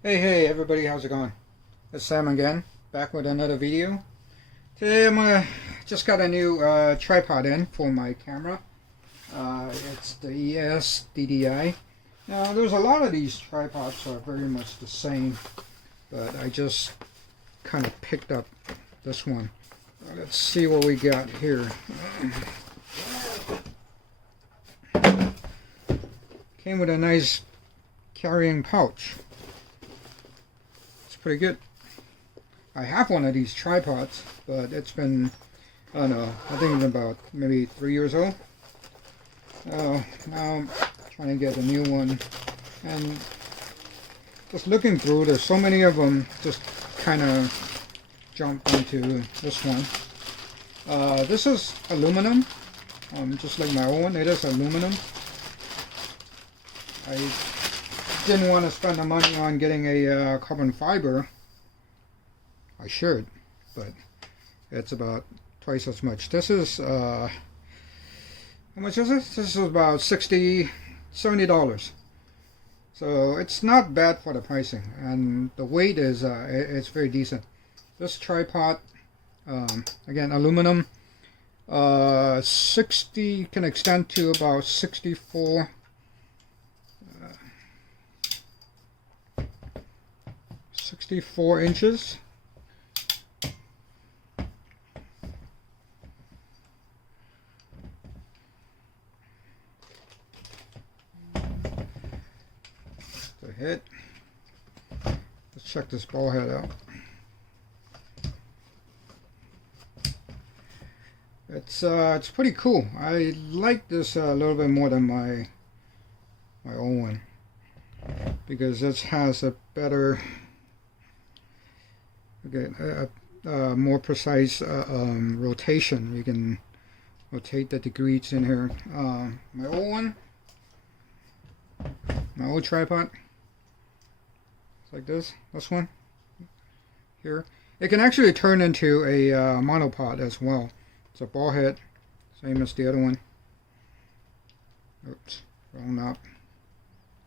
Hey everybody, how's it going? It's Sam again, back with another video. Today just got a new tripod in for my camera. It's the ESDDI. Now there's a lot of these tripods are very much the same, but I just kind of picked up this one. Let's see what we got here. Came with a nice carrying pouch. Pretty good. I have one of these tripods, but it's been, I don't know, I think it's about maybe 3 years old. Now I'm trying to get a new one, and just looking through, there's so many of them, just kind of jump onto this one. This is aluminum, just like my old one. It is aluminum. I didn't want to spend the money on getting a carbon fiber. I should, but it's about twice as much. This is how much is it? This is about $70. So it's not bad for the pricing, and the weight is it's very decent. This tripod, again, aluminum, 60 can extend to about 64. 64 inches. The head. Let's check this ball head out. It's pretty cool. I like this a little bit more than my old one, because it has a better, more precise rotation. You can rotate the degrees in here. My old one, my old tripod, it's like this one here. It can actually turn into a monopod as well. It's a ball head, same as the other one. Oops, rolling up,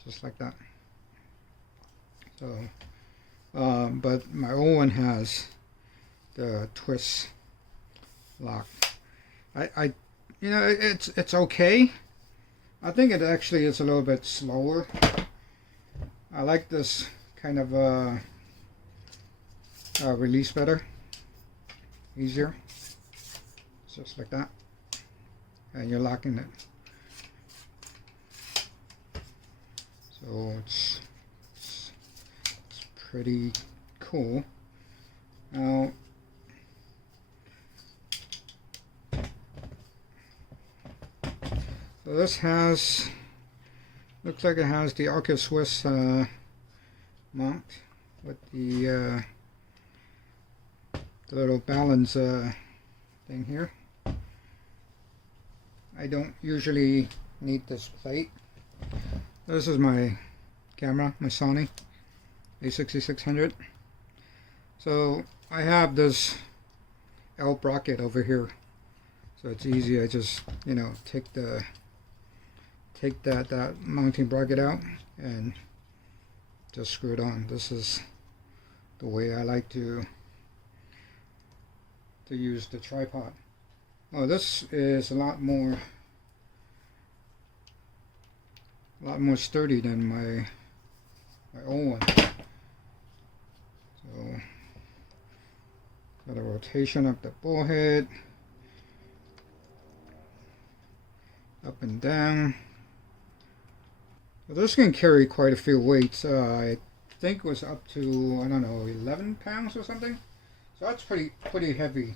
just like that. So but my old one has the twist lock. You know, it's okay. I think it actually is a little bit slower. I like this kind of release better, easier, just like that, and you're locking it. So it's pretty cool. Now, so this looks like it has the arcus mount with the little balance thing here. I don't usually need this plate. This is my camera, my Sony A6600. So I have this L bracket over here, so it's easy. I just, you know, take that mounting bracket out and just screw it on. This is the way I like to use the tripod. Oh, this is a lot more sturdy than my old one. So got a rotation of the ball head, up and down. So this can carry quite a few weights. I think it was up to, I don't know, 11 pounds or something. So that's pretty heavy,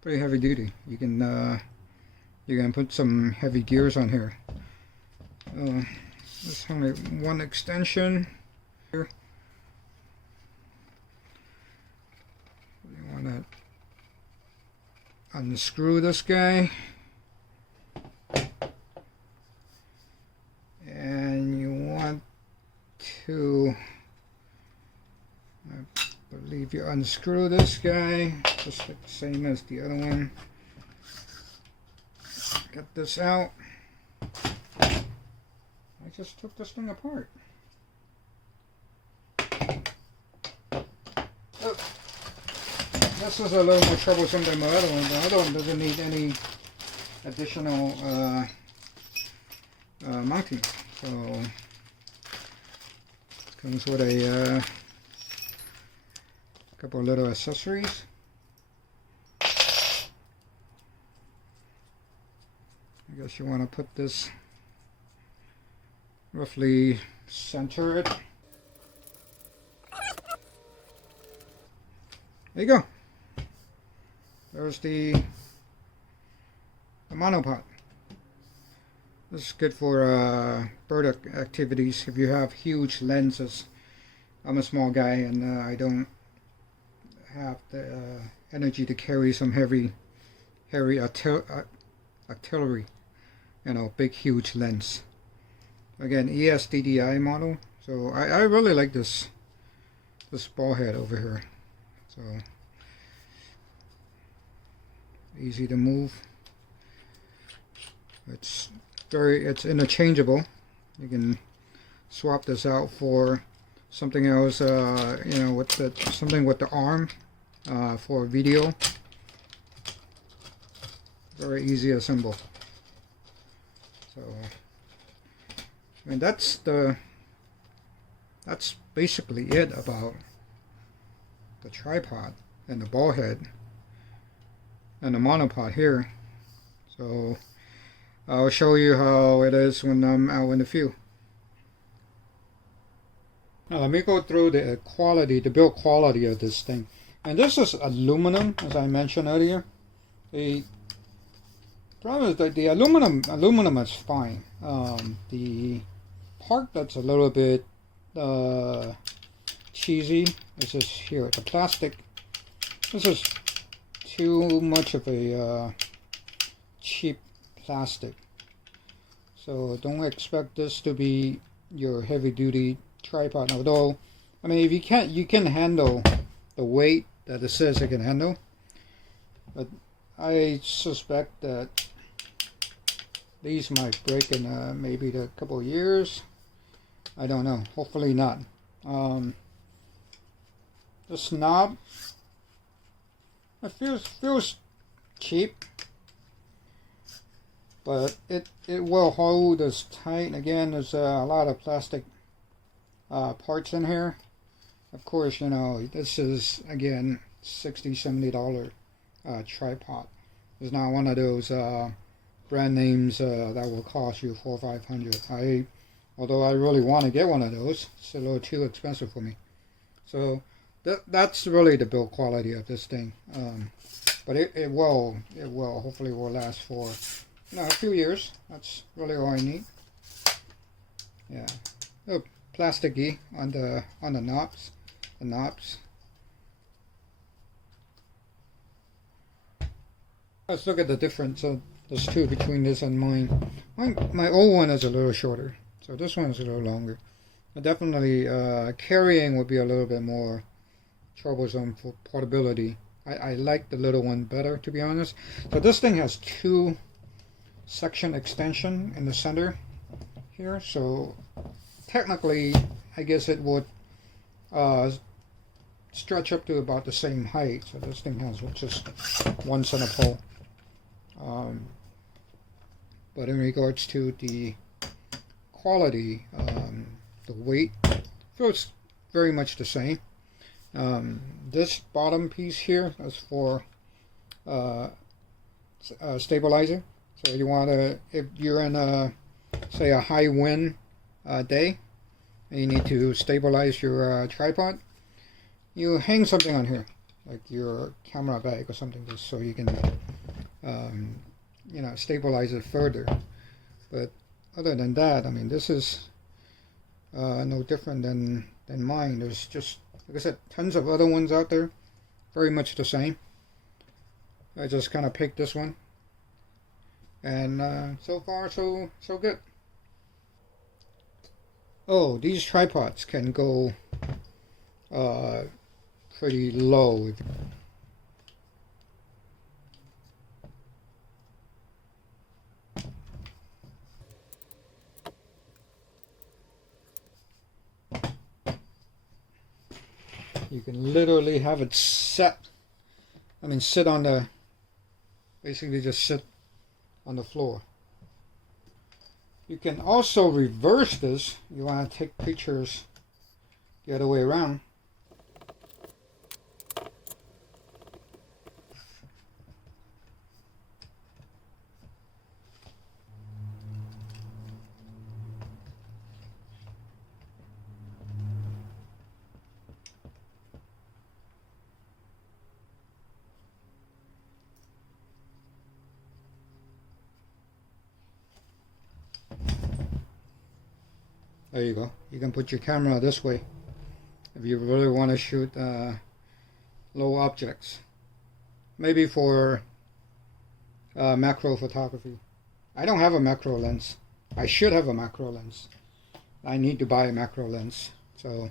pretty heavy duty. You can put some heavy gears on here. There's only one extension here. You want to unscrew this guy, and you want to, I believe, you unscrew this guy just like the same as the other one. Get this out. I just took this thing apart. this is a little more troublesome than my other one. The other one doesn't need any additional mounting. So it comes with a couple of little accessories. I guess you want to put this roughly center it. There you go. There's the monopod. This is good for bird activities. If you have huge lenses, I'm a small guy and I don't have the energy to carry some heavy artillery, you know, big huge lens. Again, ESDDI model. So I really like this ball head over here. So easy to move. It's interchangeable. You can swap this out for something else, you know, something with the arm for video. Very easy to assemble. So I mean, that's basically it about the tripod and the ball head and the monopod here. So I'll show you how it is when I'm out in the field. Now let me go through the quality, the build quality of this thing. And this is aluminum, as I mentioned earlier. The problem is that the aluminum is fine. The part that's a little bit cheesy is this here, the plastic. This is too much of a cheap plastic. So don't expect this to be your heavy-duty tripod. Although, I mean, if you can handle the weight that it says it can handle. But I suspect that these might break in maybe a couple of years. I don't know. Hopefully not. This knob, it feels cheap, but it will hold this tight. Again, there's a lot of plastic parts in here. Of course, you know, this is again $60-$70 tripod. It's not one of those brand names that will cost you $400 or $500. Although I really want to get one of those, it's a little too expensive for me. So that's really the build quality of this thing. But it will hopefully will last for, you know, a few years. That's really all I need. Yeah, a little plasticky on the knobs. The knobs. Let's look at the difference of those two between this and mine. My old one is a little shorter, so this one is a little longer. But definitely carrying would be a little bit more troublesome for portability. I like the little one better, to be honest. So this thing has two section extension in the center here. So technically, I guess it would stretch up to about the same height. So this thing has just one center pole. But in regards to the quality, the weight feels very much the same. This bottom piece here is for stabilizer. So you want to, if you're in a, say, a high wind day, and you need to stabilize your tripod, you hang something on here, like your camera bag or something, just so you can, you know, stabilize it further. But other than that, I mean, this is no different than mine. There's just, like I said, tons of other ones out there, very much the same. I just kind of picked this one, and so far so good. Oh, these tripods can go pretty low. You can literally have it set sit on the, basically just sit on the floor. You can also reverse this. You want to take pictures the other way around. There you go. You can put your camera this way if you really want to shoot low objects. Maybe for macro photography. I don't have a macro lens. I should have a macro lens. I need to buy a macro lens. So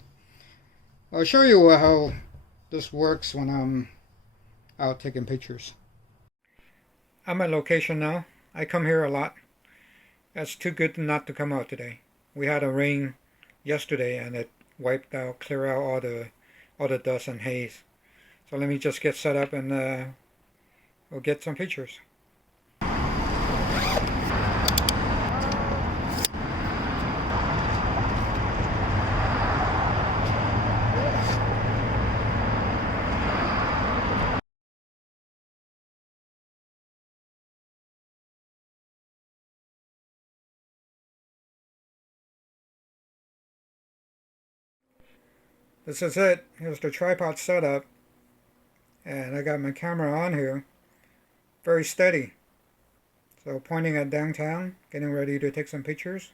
I'll show you how this works when I'm out taking pictures. I'm at location now. I come here a lot. It's too good not to come out today. We had a rain yesterday and it wiped out, clear out all the dust and haze. So let me just get set up and we'll get some pictures. This is it. Here's the tripod setup. And I got my camera on here. Very steady. So pointing at downtown, getting ready to take some pictures.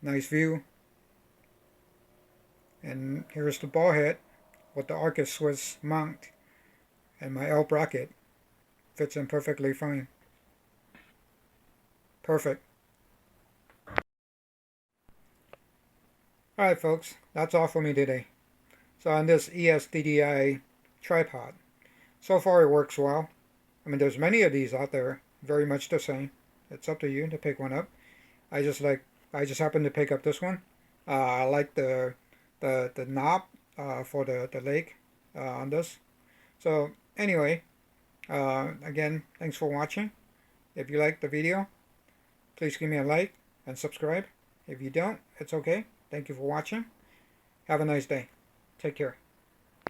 Nice view. And here's the ball head with the arcus Swiss mount. And my L bracket fits in perfectly fine. Perfect. Alright folks, that's all for me today. So on this ESDDI tripod, so far it works well. I mean, there's many of these out there, very much the same. It's up to you to pick one up. I just happened to pick up this one. I like the knob for the leg on this. So anyway, again, thanks for watching. If you liked the video, please give me a like and subscribe. If you don't, it's okay. Thank you for watching. Have a nice day. Take care.